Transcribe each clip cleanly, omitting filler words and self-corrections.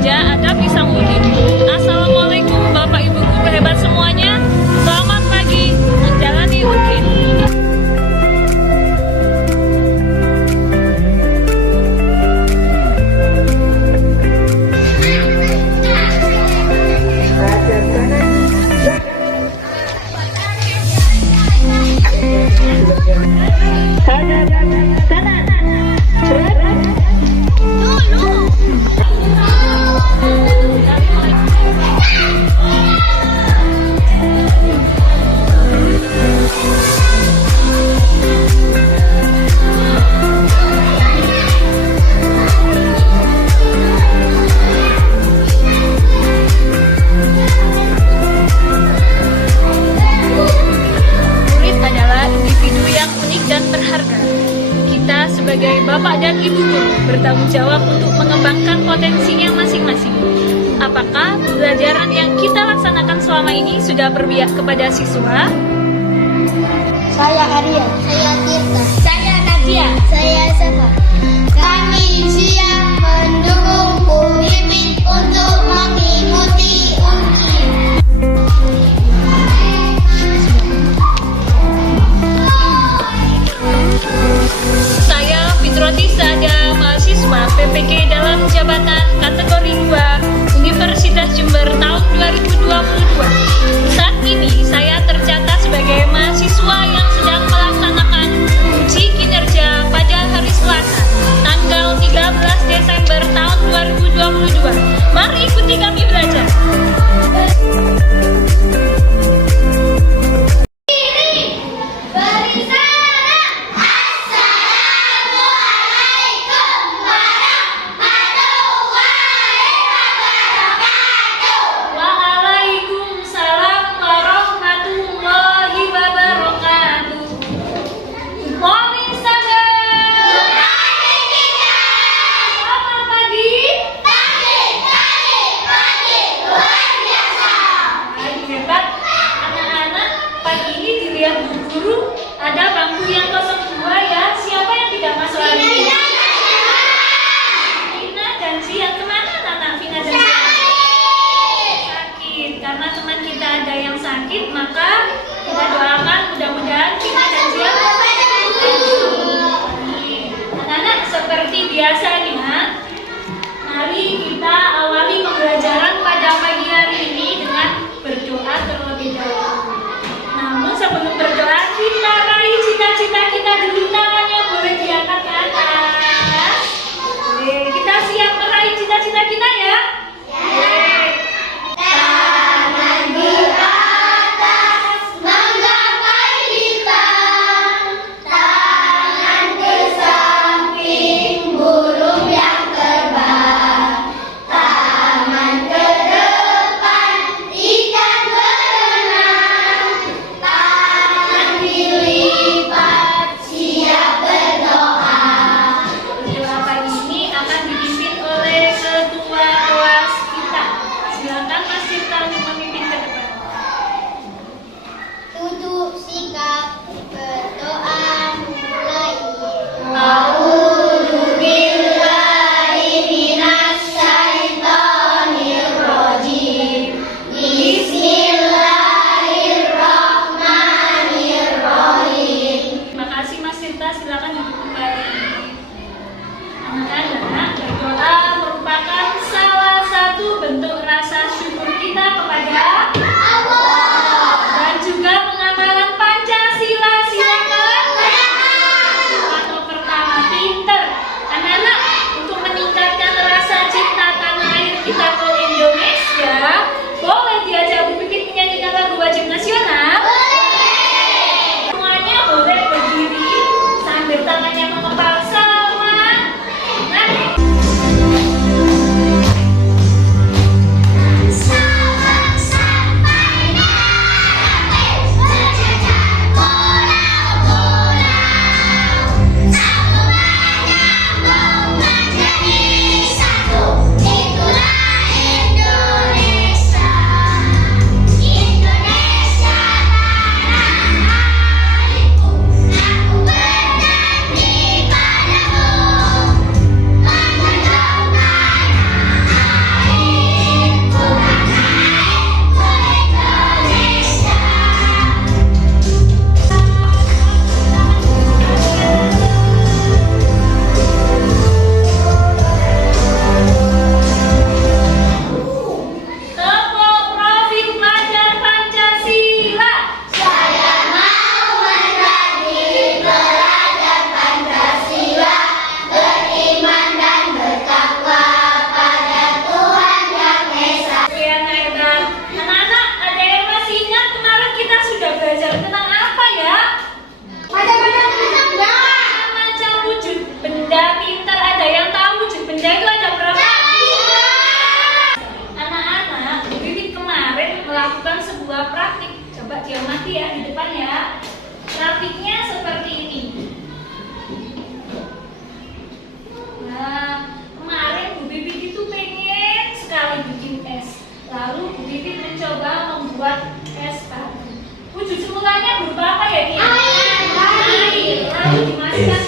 meja ada pisang udin. Assalamualaikum Bapak Ibu guru hebat semuanya. Selamat pagi menjalani UKIN. Kita sebagai bapak dan ibu guru bertanggung jawab untuk mengembangkan potensinya masing-masing. Apakah pembelajaran yang kita laksanakan selama ini sudah berpihak kepada siswa? Saya Arya. Saya Tirta. Saya Nadia. Saya Safa. Kami siap mendukung Bu Mimin untuk mengikuti UKIN. Saya Fitroti Sada, mahasiswa PPG dalam jabatan kategori 2 Universitas Jember tahun 2022. Saat ini saya tercatat sebagai mahasiswa yang sedang melaksanakan uji kinerja pada hari Selasa, tanggal 13 Desember tahun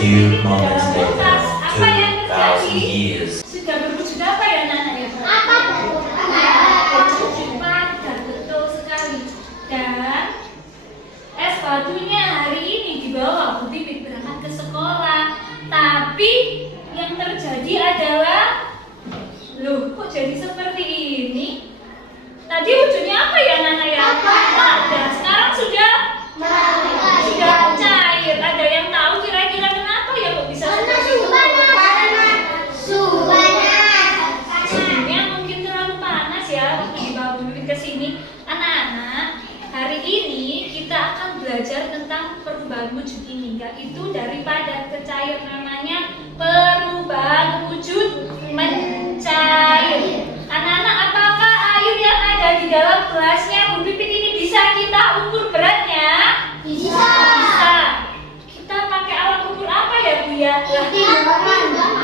few moments later, Apa yang 2,000 terjadi? years. Sudah berwujud apa ya anak-anak ya? Apa? Berwujud padat, betul sekali. Dan es batunya hari ini dibawa Bu Pipit berangkat ke sekolah. Tapi yang terjadi adalah, loh kok jadi seperti ini? Tadi wujudnya apa ya anak-anak ya? Ada. Sekarang sudah cair. Ada yang tahu kira-kira kenapa ya kok bisa seperti itu? Suhunya mungkin terlalu panas ya waktu dibawa Bu Pipit ke sini. Anak-anak, hari ini kita akan belajar tentang perubahan wujud ini, yaitu dari padat ke cair, namanya perubahan wujud mencair. Anak-anak, apakah air yang ada di dalam gelasnya Bu Pipit ini bisa kita ukur beratnya? Bisa. Kita pakai alat ukur apa ya Bu ya?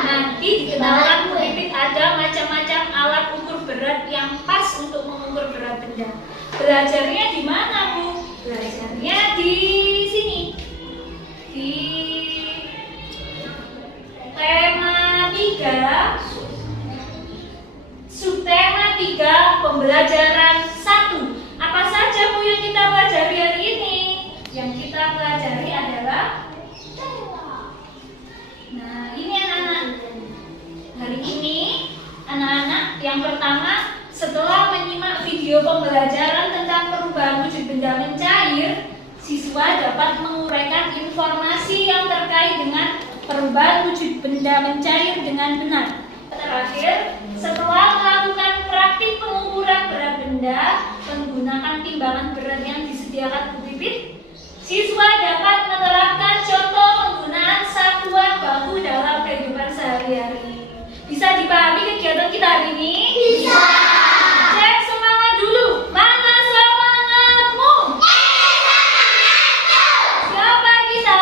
Nanti dikenalkan Bu Pipit ada macam-macam alat ukur berat yang pas untuk mengukur berat benda. Belajarnya di mana Bu? Belajarnya di sini. Di tema 3, subtema 3, pembelajaran 1. Apa saja Bu yang kita pelajari hari ini? Yang kita pelajari adalah, nah ini anak-anak. Hari ini anak-anak yang pertama, setelah menyimak video pembelajaran tentang perubahan wujud benda mencair, siswa dapat menguraikan informasi yang terkait dengan perubahan wujud benda mencair dengan benar. Terakhir, setelah melakukan praktik pengukuran berat benda menggunakan timbangan berat yang disediakan Bu Pipit, siswa dapat menerapkan contoh penggunaan satuan baku dalam kehidupan sehari-hari. Bisa dipahami kegiatan kita hari ini? Bisa. Cek semangat dulu. Mana semangatmu? Siapa kita?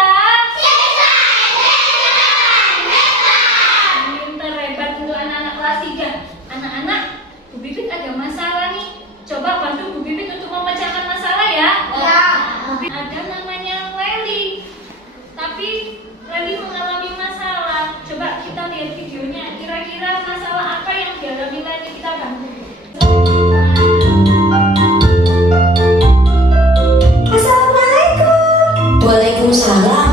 Pinter, hebat untuk anak-anak kelas 3. Anak-anak, Bu Pipit ada masalah nih. Coba bantu Bu Pipit untuk memecahkan masalah ya. Ya. Bu Pipit ada namanya Leli. Tapi Leli mengalami masalah. Coba kita lihat videonya. Kira-kira masalah apa yang dialami Leli, kita bantu. Assalamualaikum. Waalaikumsalam.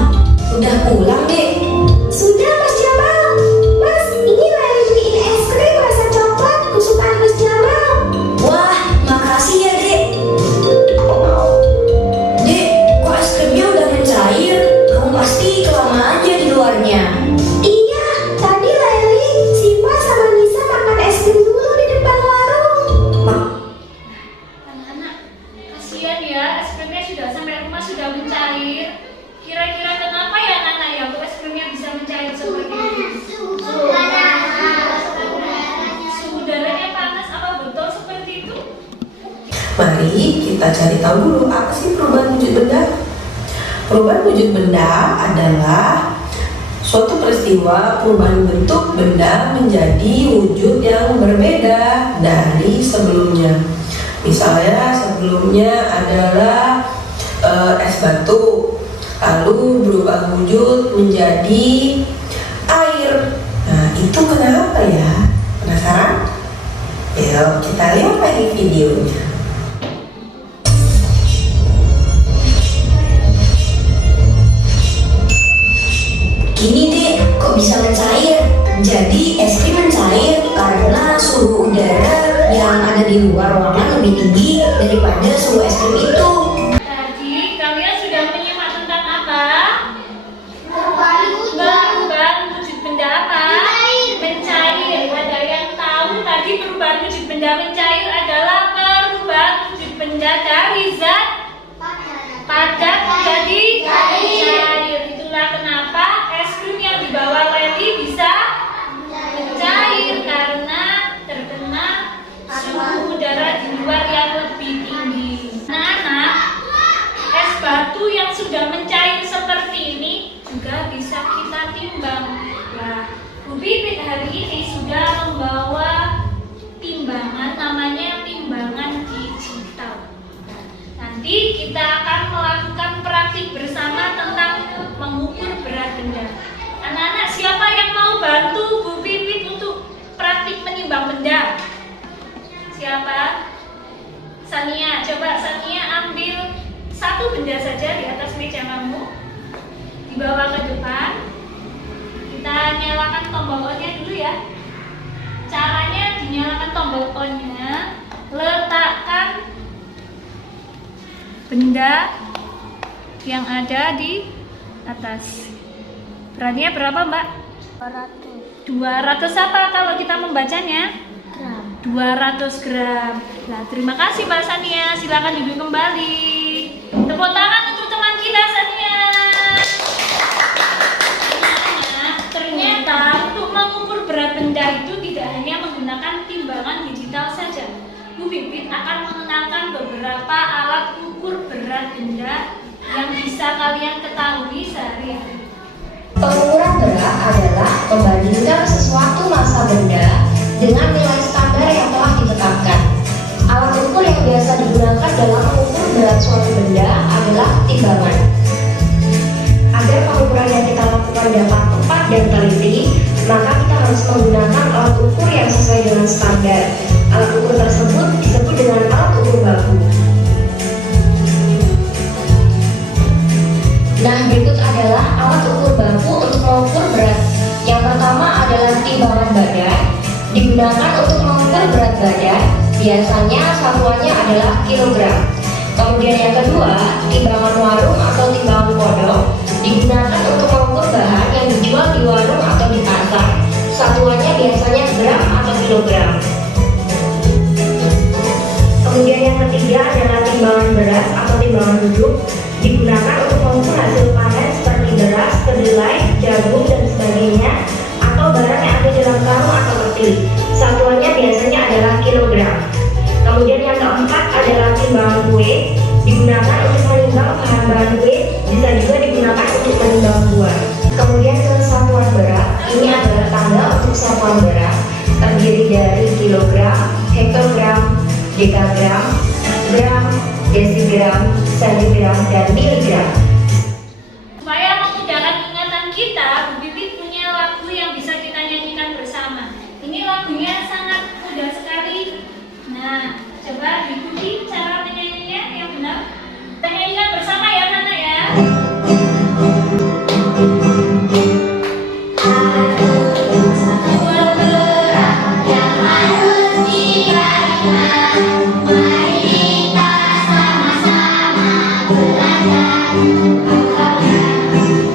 Udah pulang, Dek? Sudah, Mas Jamal. Mas, ini Leli beliin es krim rasa coklat kesukaan Mas Jamal. Wah, makasih ya, Dek. Dek, kok es krimnya udah mencair? Kamu pasti kelamaan ya di luarnya. Iya, tadi Leli, Siva sama Nisa makan es krim dulu di depan warung. Anak-anak, kasihan ya, es krimnya sudah sampai rumah sudah mencair. Kira-kira kenapa ya anak-anak ya kok es krimnya bisa mencair seperti ini? Suhu udaranya panas, apa betul seperti itu? Mari kita cari tahu dulu apa sih perubahan wujud benda. Perubahan wujud benda adalah suatu peristiwa perubahan bentuk benda menjadi wujud yang berbeda dari sebelumnya. Misalnya sebelumnya adalah es batu, lalu berubah wujud menjadi air. Nah, itu kenapa ya? Penasaran? Yuk kita lihat lagi videonya. Gini deh, kok bisa mencair? Jadi es krim mencair karena suhu udara yang ada di luar ruangan lebih tinggi daripada suhu es krim itu. Tadi kalian sudah menyimak tentang apa? Perubahan wujud benda apa? Mencair. Ada yang tahu tadi perubahan wujud benda mencair adalah perubahan wujud benda dari zat padat menjadi cair. Itulah kenapa es krim yang dibawa Leli bisa mencair karena terkena suhu udara di luar yang lebih tinggi. Anak-anak, es batu yang sudah mencair seperti ini juga bisa kita timbang. Nah, Bu Pipit hari ini sudah membawa timbangan, namanya timbangan digital. Nanti kita akan melakukan praktik bersama tentang mengukur berat benda. siapa? Sania. Coba Sania ambil satu benda saja di atas meja kamu, dibawa ke depan. Kita nyalakan tombol on-nya dulu ya. Caranya dinyalakan tombol on-nya, letakkan benda yang ada di atas. Beratnya berapa, Mbak? 200 apa kalau kita membacanya? 200 gram. Nah, terima kasih Mbak Sania. Silakan duduk kembali. Tepuk tangan untuk teman kita Sania. Ternyata untuk mengukur berat benda itu tidak hanya menggunakan timbangan digital saja. Bu Pipit akan mengenalkan beberapa alat ukur berat benda yang bisa kalian ketahui sehari-hari. Pengukuran berat adalah membandingkan sesuatu massa benda dengan nilai standar yang telah ditetapkan. Alat ukur yang biasa digunakan dalam mengukur berat suatu benda adalah timbangan. Agar pengukuran yang kita lakukan dapat tepat dan teliti, maka kita harus menggunakan alat ukur yang sesuai dengan standar. Alat ukur tersebut disebut dengan alat ukur baku. Nah, berikut adalah alat ukur baku untuk mengukur berat. Yang pertama adalah timbangan badan. Digunakan untuk mengukur berat badan, biasanya satuannya adalah kilogram. Kemudian yang kedua, timbangan warung atau timbangan kodok. Digunakan untuk mengukur bahan yang dijual di warung atau di pasar. Satuannya biasanya gram atau kilogram. Kemudian yang ketiga adalah timbangan beras atau timbangan duduk. Digunakan untuk mengukur hasil panen seperti beras, kedelai, jagung, dan sebagainya, atau barang yang ada dalam karung atau peti. Satuannya biasanya adalah kilogram. Kemudian yang keempat adalah timbangan kue. Digunakan untuk menimbang bahan-bahan kue, bisa juga digunakan untuk menimbang buah. Kemudian ke satuan berat, ini adalah tanda untuk satuan berat, terdiri dari kilogram, hektogram, dekagram, gram, desigram, sentigram, dan miligram. Supaya memudahkan ingatan kita, Bu Pipit punya lagu yang bisa kita nyanyikan bersama. Ini lagunya sangat mudah sekali. Nah, coba diikuti cara menyanyinya yang benar. Kita nyanyikan bersama ya, Nana ya. Satuan berat yang harus diingat. Mari kita sama-sama belajar.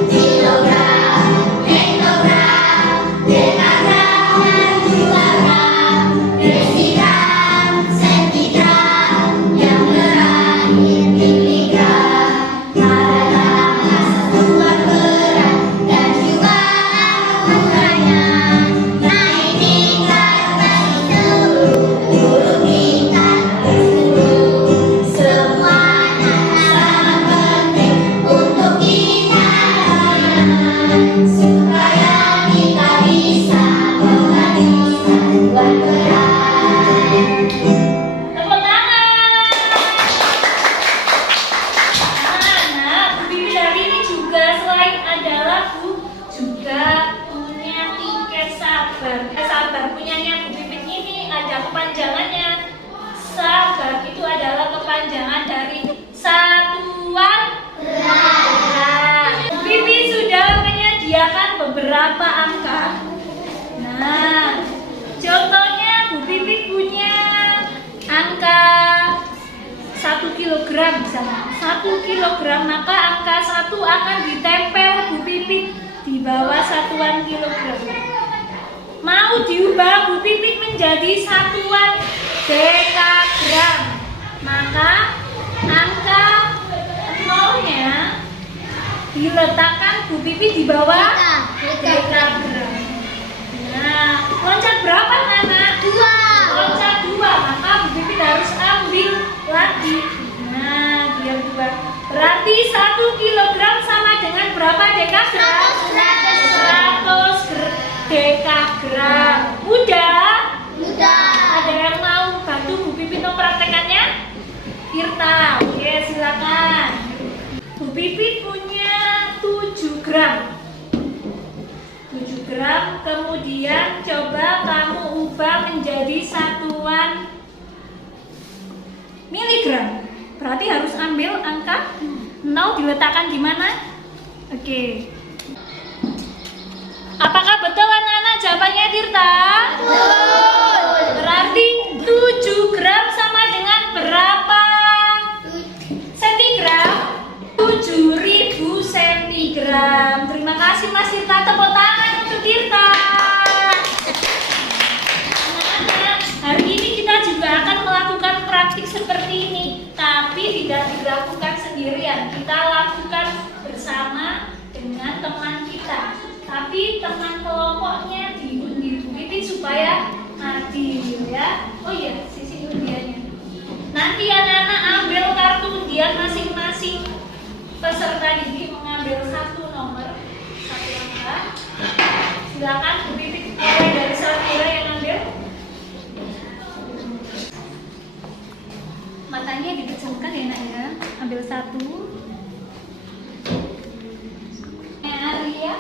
Kilogram, hektogram, dekagram, dan juga gram, desigram, sentigram, yang berakhir miligram. Adalah satuan berat dan juga ukurannya. Naik tingkat berhitung, turun tingkat berhitung. Semuanya sangat penting untuk kita lakukan supaya kita bisa mengerti satuan berat. Tepuk tangan. Nah, Bu Pipit hari ini juga selain ada lagu, juga punya tiket sabar. Sabar punyanya Bu Pipit ini ada kepanjangannya. Sabar itu adalah kepanjangan dari satuan berat. Bu Pipit sudah menyediakan beberapa angka. Nah, contohnya Bu Pipit punya angka 1 kilogram misalnya. 1 kilogram, maka angka 1 akan ditempel Bu Pipit di bawah satuan kilogram. Mau diubah Bu Pipit menjadi satuan dekagram, maka angka 0-nya diletakkan Bu Pipit di bawah dekagram. Nah, loncat berapa Nana? 2. Loncat 2, maka Bu Pipit harus ambil lagi. Nah, biar 2. Berarti 1 kilogram sama dengan berapa dekagram? 100 dekagram. Mudah? Mudah. Ada yang mau bantu Bu Pipit mempraktekannya? Tirta, oke silakan. Bu Pipit punya 7 gram. 7 gram, kemudian coba kamu ubah menjadi satuan ambil angka 0 diletakkan di mana? Oke. Apakah betul anak-anak jawabannya Tirta? Betul. Berarti 7 gram sama dengan berapa sentigram? 7.000 sentigram. Terima kasih Mas Tirta, tepuk tangan untuk Tirta. Anak-anak, hari ini kita juga akan melakukan praktik seperti ini, tapi tidak dilakukan sendirian. Kita lakukan bersama dengan teman kita, tapi teman kelompoknya diundi Pipit supaya adil ya. Oh iya, sisi undiannya. Nanti anak-anak ambil kartu undian masing-masing. Peserta didik mengambil satu nomor, satu angka. Silakan Bu Pipit mulai dari Safira yang ambil. Matanya dikecilkan ya nak ya. Ambil satu. Arya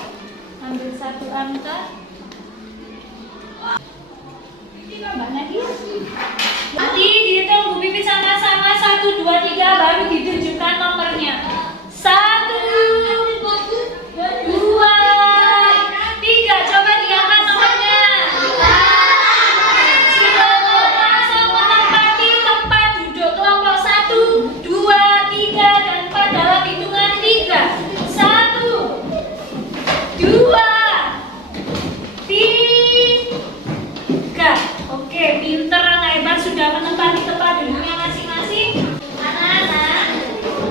ambil satu angka. Mbak Nadia. Nanti dihitung Bu Pipit sama-sama 1, 2, 3 baru ditunjukkan nomornya. 1, 2, 3. Coba diangkat nomornya. Silakan langsung menempati tempat duduk kelompok 1, 2, 3 dan 4 dalam hitungan 3. 1, 2, 3. Oke, pinter anak hebat sudah menempati tempat duduknya masing-masing. Anak-anak,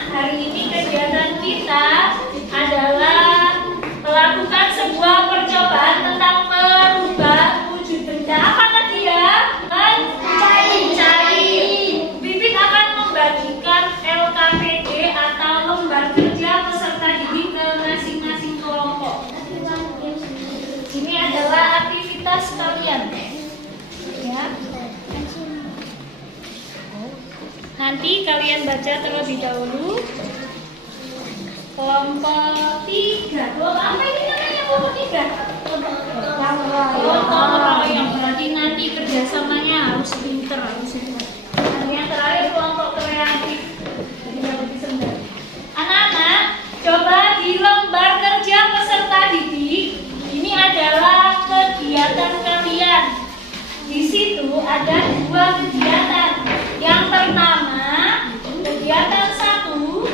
hari ini kegiatan kita adalah melakukan sebuah percobaan tentang merubah wujud benda. Apa tadi ya? Cair. Pipit akan membagikan LKPD atau lembar kerja peserta didik ke masing-masing kelompok. Ini adalah aktivitas kalian. Ya. Nanti kalian baca terlebih dahulu kelompok 3. Kelompok apa ini namanya kelompok 3? Kelompok yang berarti nanti kerjasamanya harus pinter, harus pinter. Dan yang terakhir kelompok kreatif. Jadi harus disendat. Anak-anak, coba di lembar kerja peserta didik ini adalah kegiatan kalian. Di situ ada 2 kegiatan. Yang pertama, kegiatan 1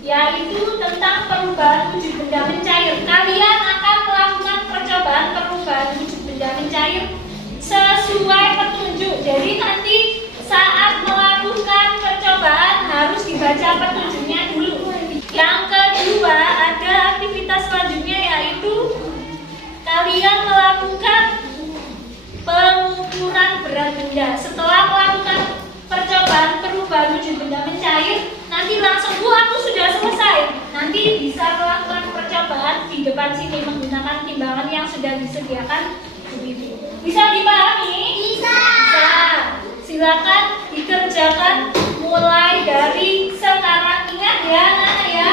yaitu tentang perubahan wujud benda mencair. Kalian akan melakukan percobaan perubahan wujud benda mencair sesuai petunjuk. Jadi nanti saat melakukan percobaan harus dibaca petunjuknya dulu. Yang kedua, ada aktivitas selanjutnya yaitu kalian melakukan pengukuran berat benda. Setelah melakukan percobaan perubahan wujud benda mencair, nanti langsung Bu, aku sudah selesai. Nanti bisa melakukan percobaan di depan sini menggunakan timbangan yang sudah disediakan. Bisa dipahami? Bisa. Silakan dikerjakan mulai dari sekarang. Ingat ya anak ya,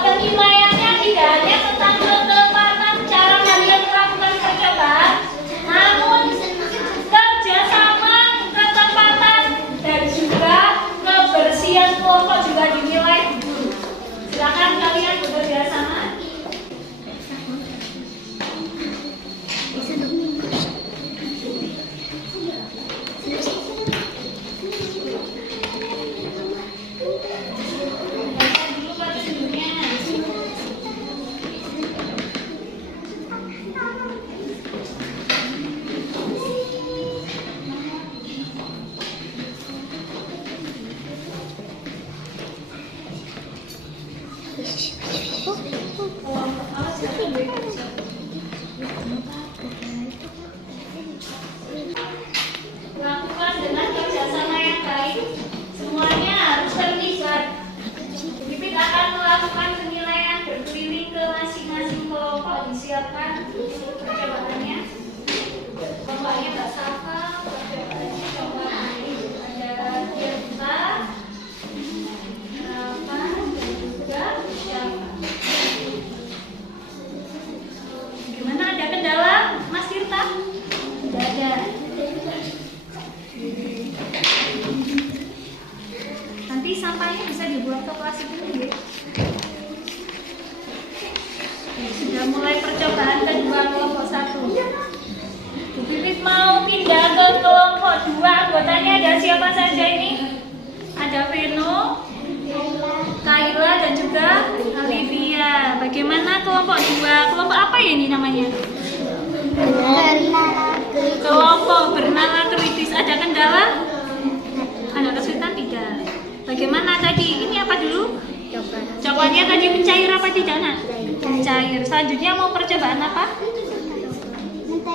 penilaiannya tidak hanya tentang ketepatan cara kalian melakukan percobaan, namun kerjasama, ketepatan, dan juga kebersihan kelompok juga dinilai dulu. Silakan kalian bekerja sama. Lakukan dengan kerjasama yang baik. Semuanya harus terlibat. Pipit akan melakukan penilaian berkeliling ke masing-masing kelompok. Disiapkan percobaannya. Kelompoknya Mbak Safa, percobaannya coba ada Tirta, Rafa, dan juga Syafa. Gimana, ada kendala Mas Tirta? Tidak ada. ada Veno, Kayla dan juga Olivia. Bagaimana kelompok 2? Kelompok apa ya ini namanya? Kelompok bernama kritis. Ada kendala? Ada kesulitan tidak? Bagaimana tadi? Ini apa dulu? Coklatnya tadi mencair apa tidak, Nak? Mencair. Selanjutnya mau percobaan apa?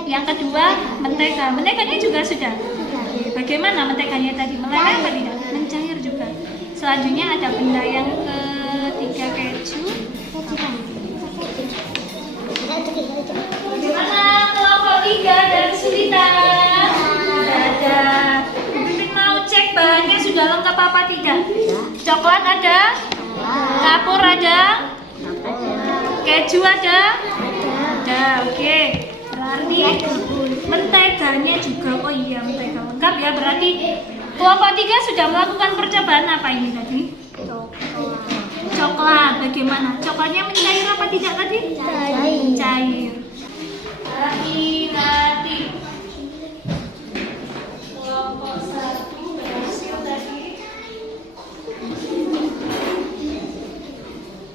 Yang kedua, mentega. Menteganya juga sudah. Bagaimana menteganya tadi? Meleleh atau tidak? Mencair juga. Selanjutnya ada benda yang ketiga, keju. Bagaimana kelompok 3 dan kesulitan? Tidak ada. Bimbing mau cek bahannya sudah lengkap apa tidak? Coklat ada? Kapur ada? Keju ada? Ada, oke. Berarti menteganya juga, oh iya mentega lengkap ya. Berarti kelompok 3 sudah melakukan percobaan apa ini tadi? Coklat. Bagaimana? Coklatnya mencair apa tidak tadi? Mencair. Hati-hati. Kelompok 1 berhasil tadi.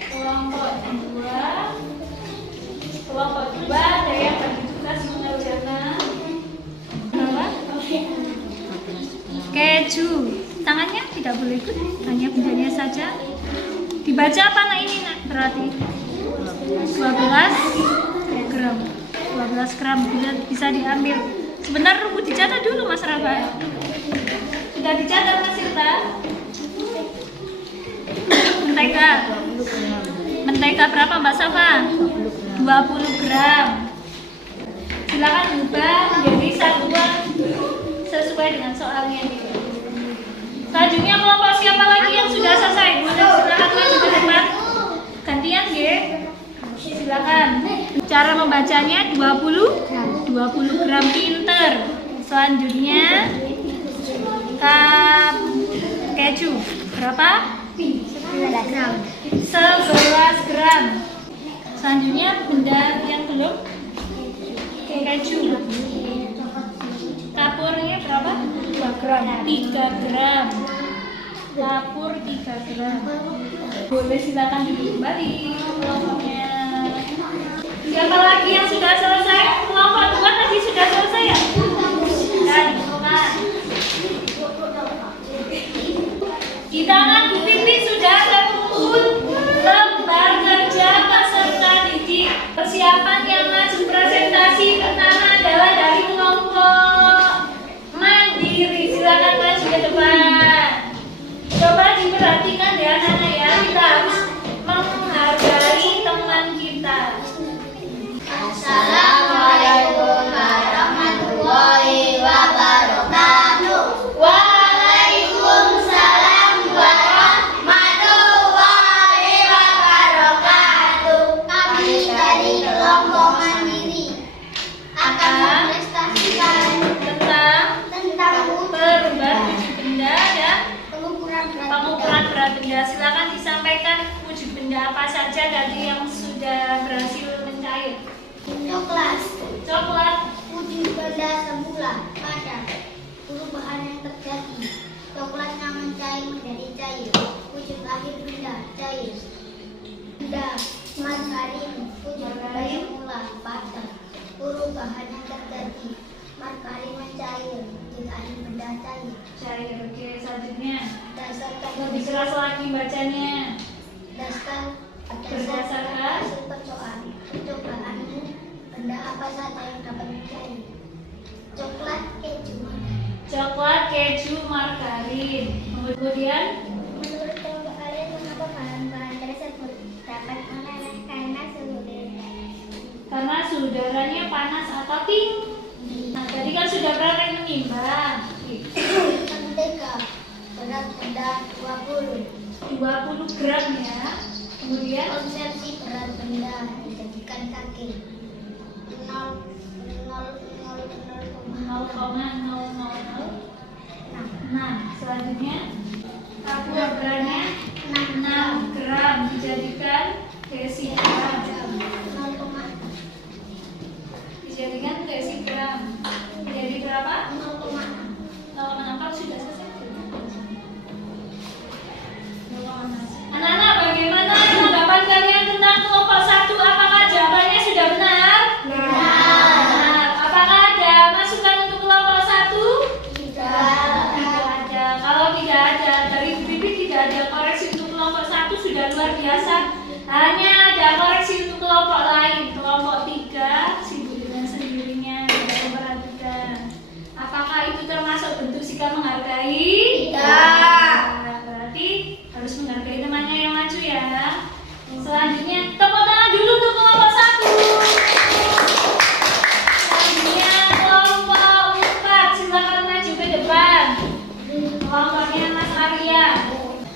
Kelompok 2 ada yang bagi tugas mengerjakan apa? Keju. Tangannya tidak boleh ikut, hanya bendanya saja. Dibaca apa nak ini, Nak? Berarti 12 gram. 12 gram bisa diambil. Sebentar nunggu dicatat dulu Mas Rafa. Sudah dicatat Mas Sirta? Mentega berapa Mbak Safa? 20 gram. Silakan ubah menjadi satuan sesuai dengan soalnya nih. Selanjutnya kelompok siapa lagi yang sudah selesai? Silakan maju ke depan. Gantian ya. Silakan. Cara membacanya 20 gram, pinter. Selanjutnya keju berapa? 11 gram. Selanjutnya benda yang belum keju. Kapurnya berapa? 3 gram. 3 gram. Kapur 3 gram. Boleh silakan duduk kembali kelompoknya. Siapa lagi yang sudah selesai? Kelompok 2 tadi sudah selesai ya? Sudah ditemukan. Di tangan Bu Titi sudah terkumpul lembar kerja peserta didik. Persiapan yang maju presentasi pertama adalah dari kelompok mandiri. Silakan maju ke depan. Coba diperhatikan ya anak-anak ya. Kita harus menghargai teman kita. Assalamualaikum warahmatullahi wabarakatuh. Waalaikumsalam warahmatullahi wabarakatuh. Kami dari kelompok mandiri akan mempresentasikan tentang perubahan benda dan pengukuran berat benda. Silakan disampaikan wujud benda apa saja dari yang sudah berhasil mencair. Coklat wujud benda semula padat, perubahan yang terjadi. Coklatnya mencair menjadi cair, wujud akhir benda cair. Benda margarin wujud benda semula padat, perubahan yang terjadi. Margarin mencair, wujud akhir benda cair. Cair. Oke, selanjutnya Dasar lebih keras lagi bacanya. berdasarkan hasil percobaan benda apa saja yang dapat mencair. Coklat, keju, margarin. Kemudian menurut kelompok kalian mengapa bahan-bahan tersebut dapat meleleh karena suhu udara? Karena suhu udaranya panas atau tinggi. Nah, tadi kan sudah praktek menimbang. Mentega berat benda 20 gram ya. Kemudian konsepsi berat benda dijadikan kaki 0,0006. Selanjutnya kapur beratnya 6 gram dijadikan desigram. Dijadikan desigram. Jadi berapa? 0,6. Kalau sudah selesai. Hanya ada koreksi untuk kelompok lain. Kelompok 3 sibuk dengan sendirinya, tidak memperhatikan. Apakah itu termasuk bentuk sikap menghargai? Tidak. Berarti harus menghargai temannya yang maju ya. Selanjutnya tepuk tangan dulu untuk kelompok 1. Selanjutnya kelompok 4, silakan maju ke depan. Kelompoknya Mas Arya.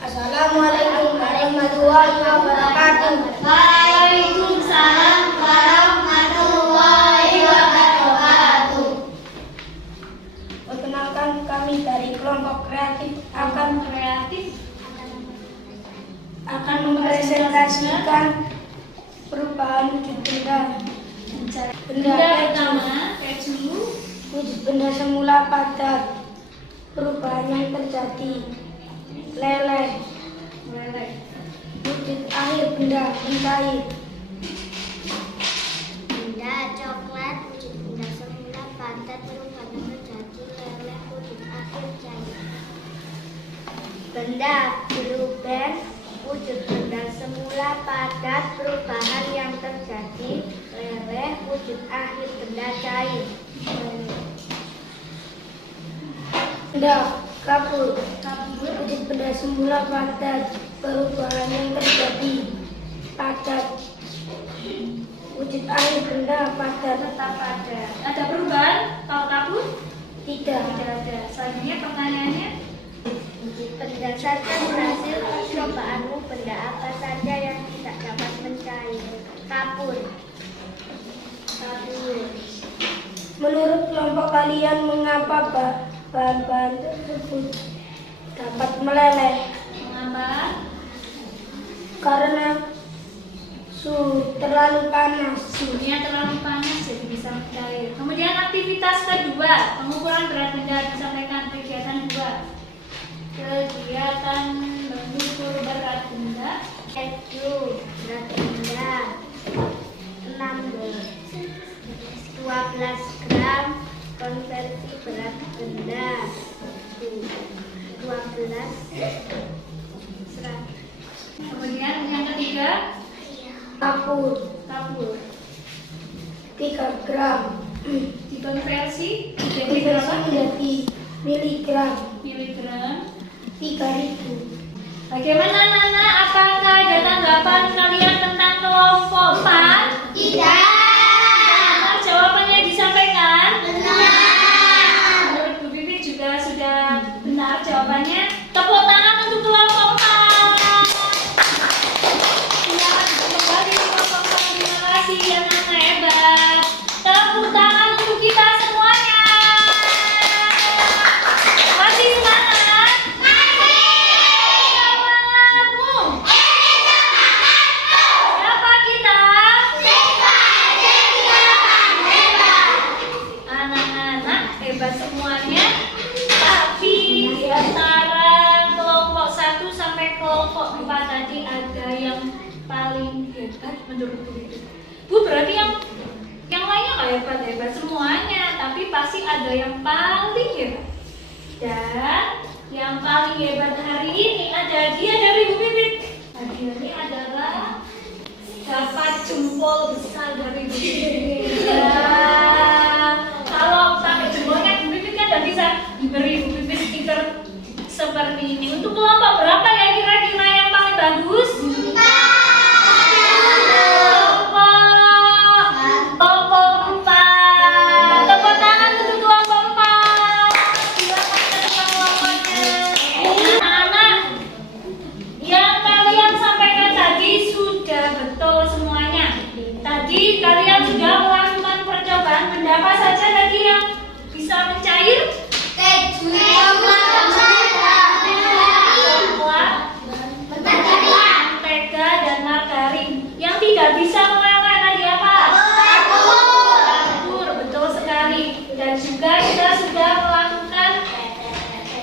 Assalamualaikum warahmatullahi wabarakatuh. Waalaikumsalam warahmatullahi wabarakatuh. Perkenalkan, kami dari kelompok kreatif akan mempresentasikan perubahan wujud benda. Benda pertama, keju. Wujud benda semula padat, perubahan yang terjadi. Leleh. Wujud akhir benda mencair. Benda coklat, wujud benda semula padat, perubahan terjadi. Leleh, wujud akhir cair. Benda blueband, wujud benda semula padat, perubahan yang terjadi. Leleh, wujud akhir benda cair. Benda kapur, wujud benda semula padat, perubahan yang terjadi. Padat, wujud akhir benda padat. Tetap ada. Ada perubahan kalau kabur? Tidak. Tidak ada. Selanjutnya pertanyaannya, Berdasarkan hasil percobaanmu, benda apa saja yang tidak dapat mencair? Kapur. Menurut kelompok kalian, mengapa bahan-bahan tersebut dapat meleleh? mengapa? Karena suhu terlalu panas. Suhunya terlalu panas jadi bisa mencair. Kemudian aktivitas kedua, pengukuran berat benda disampaikan kegiatan 2. Kegiatan mengukur berat benda. Keju, berat benda 12 gram, konversi berat benda 12 100. Kemudian yang ketiga, Kapur kapur 3 gram, dikonversi jadi konversi berapa? menjadi miligram Miligram. 3000. Bagaimana Nana? Apakah ada tanggapan kalian tentang kelompok 4? Tidak. Benar jawabannya disampaikan? Benar. Menurut Bu Bibit juga sudah benar jawabannya. Tepuk tangan untuk kelompok 4. Silakan kembali ke kelompok 4. Terima kasih ya Nana, hebat. Tepuk tangan untuk kita semuanya. Masih semangat? Semangatmu. Siapa kita? Anak-anak hebat semuanya. Tapi di antara kelompok 1 sampai kelompok 4 tadi ada yang paling hebat menurut Bu Bibit. Bu, berarti yang lainnya nggak hebat-hebat semuanya, tapi pasti ada yang paling hebat. Dan yang paling hebat hari ini ada hadiah dari Bu Bibit. Hadiahnya adalah dapat jempol besar dari Bu Bibit. Kalau pakai jempolnya Bu Bibit kan tidak bisa diberi Bu Bibit stiker seperti ini. Untuk kelompok berapa ya kira-kira yang paling bagus? Kelompok 4. Tepuk tangan untuk kelompok 4. Silakan ke depan kelompoknya. Anak-anak, yang kalian sampaikan tadi sudah betul semuanya. Tadi kalian sudah melakukan percobaan benda apa saja tadi yang bisa mencair? Keju, Coklat, mentega, dan margarin. Yang tidak bisa meleleh tadi apa? Kapur, betul sekali. Dan juga kita sudah melakukan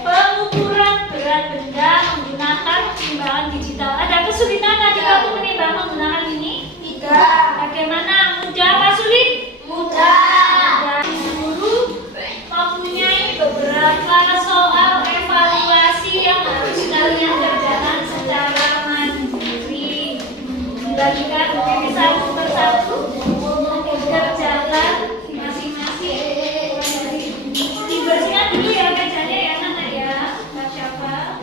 pengukuran berat benda menggunakan timbangan digital. Ada kesulitan tadi waktu menimbang menggunakan ini? Tidak. Bagaimana? Mudah apa sulit? Mudah. Guru mempunyai beberapa soal evaluasi yang harus kalian kerjakan secara mandiri. kembalikan ini satu persatu, kerjakan masing-masing. Dibersihkan dulu ya mejanya ya anak ya, Kak Syafa.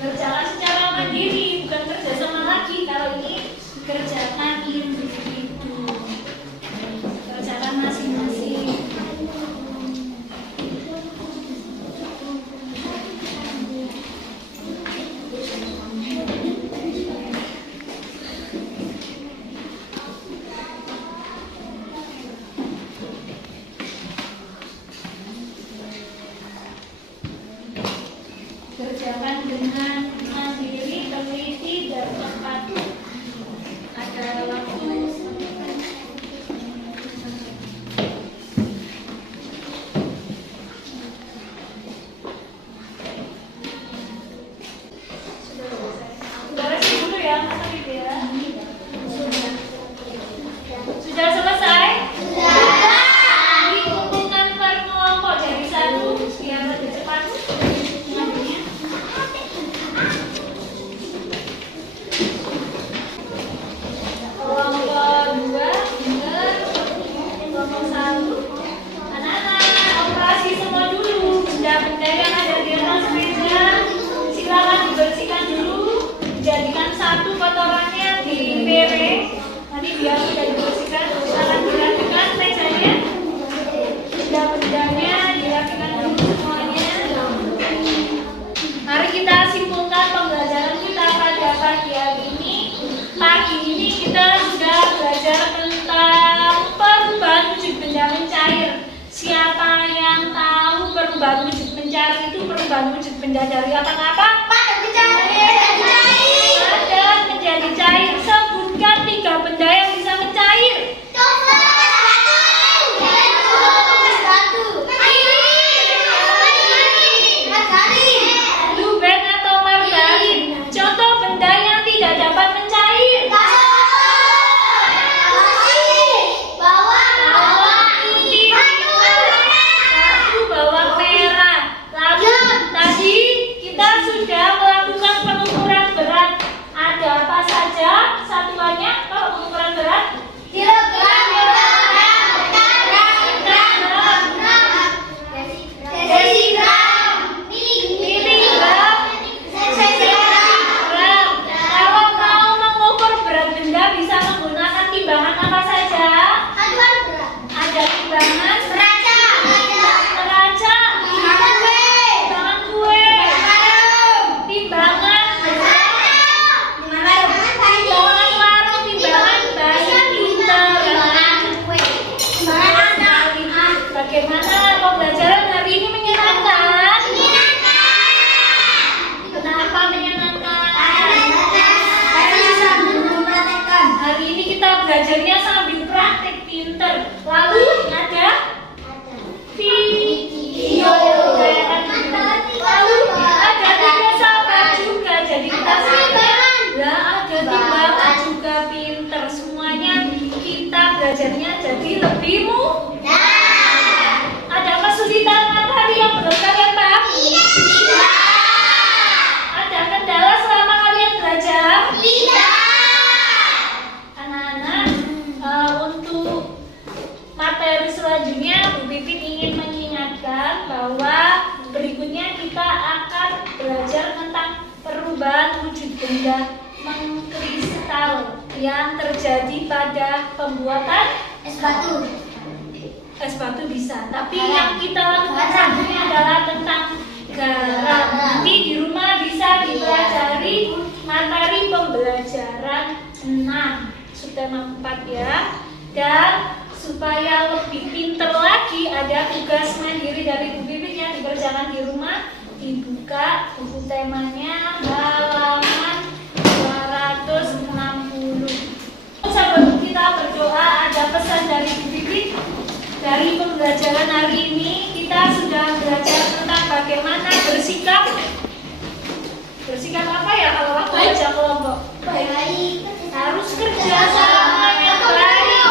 Berjalan secara mandiri, bukan kerja sama lagi. Kalau ini kerjakan individu, kerjakan masing-masing. Kerjakan dengan mandiri, teliti, dan tepat. Ada waktu. Sudah resi dulu ya, Mas Habib ya. Sudah selesai? Dikumpulkan per kelompok jadi satu biar lebih cepat. Ngambilnya. Kelompok 2, benar. Kelompok 1. Anak-anak, operasi semua dulu. Benda-benda yang ada di atas meja, silakan dibersihkan dulu. Jadikan satu kotorannya di piring. Nanti biar sudah dibersihkan, silakan dirapikan mejanya. Benda-bendanya dirapikan dulu semuanya. Mari kita simpulkan pembelajaran kita pada pagi hari ini. Pagi ini kita sudah belajar tentang perubahan wujud benda mencair. Siapa yang tahu perubahan wujud mencair itu perubahan wujud benda dari apa ke apa? Padat menjadi cair. Sebutkan 3 benda yang bisa mencair. Luben atau margarin. Contoh benda yang tidak dapat mencair. Bawang putih. Satu bawang merah. Lalu tadi kita sudah melakukan pengukuran berat. Ada apa saja satuannya kalau pengukuran berat? Miligram. Gram. Kalau mau mengukur berat benda bisa menggunakan timbangan apa saja? Ada timbangan neraca, timbangan kue, timbangan warung, timbangan bayi pintar. Bagaimana pembelajaran hari ini menyenangkan? Kenapa menyenangkan? Hari ini kita belajarnya sambil praktek pinter. Lalu ada video. Lalu ada 3 sahabat juga. Jadi kita ada timbangan juga pinter. Semuanya kita belajarnya jadi lebih mudah. Ada kesulitan materi yang belum kalian pahami? Ada kendala selama kalian belajar? Anak-anak, untuk materi selanjutnya Bu Pipin ingin mengingatkan bahwa berikutnya kita akan belajar tentang perubahan wujud benda mengkristal yang terjadi pada pembuatan es batu bisa. Tapi yang kita lakukan saat ini adalah tentang garam. Nanti di rumah bisa dipelajari materi pembelajaran 6 subtema 4 ya. Dan supaya lebih pinter lagi ada tugas mandiri dari Bu Pipin yang dikerjakan di rumah. Dibuka buku temanya halaman 260. Sebelum kita berdoa ada pesan dari Bu Pipin. Dari pembelajaran hari ini kita sudah belajar tentang bagaimana bersikap. Bersikap apa ya kalau aku ajak kelompok? Baik. Harus kerja sama yang baik,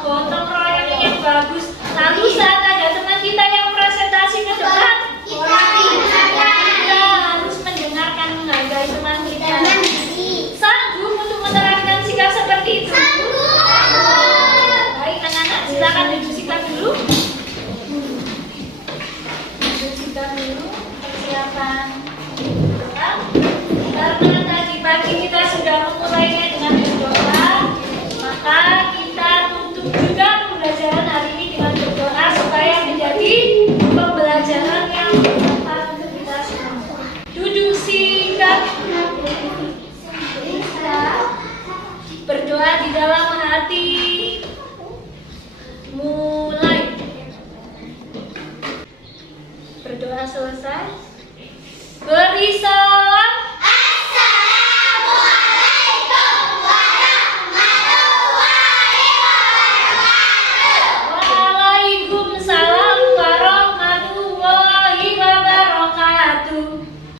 gotong royong yang bagus. Lalu saat ada teman kita yang presentasi ke depan, kita harus mendengarkan, menghargai teman kita. Sanggup untuk menerapkan sikap seperti itu? Baik anak-anak, silakan duduk sikap dulu. Duduk sikap dulu, persiapan. Karena tadi pagi kita sudah memulainya dengan berdoa, maka kita tutup juga pembelajaran hari ini dengan berdoa supaya menjadi pembelajaran yang bermanfaat untuk kita semua. Duduk sikap, berdoa di dalam hati. Mulai. Berdoa selesai. Beri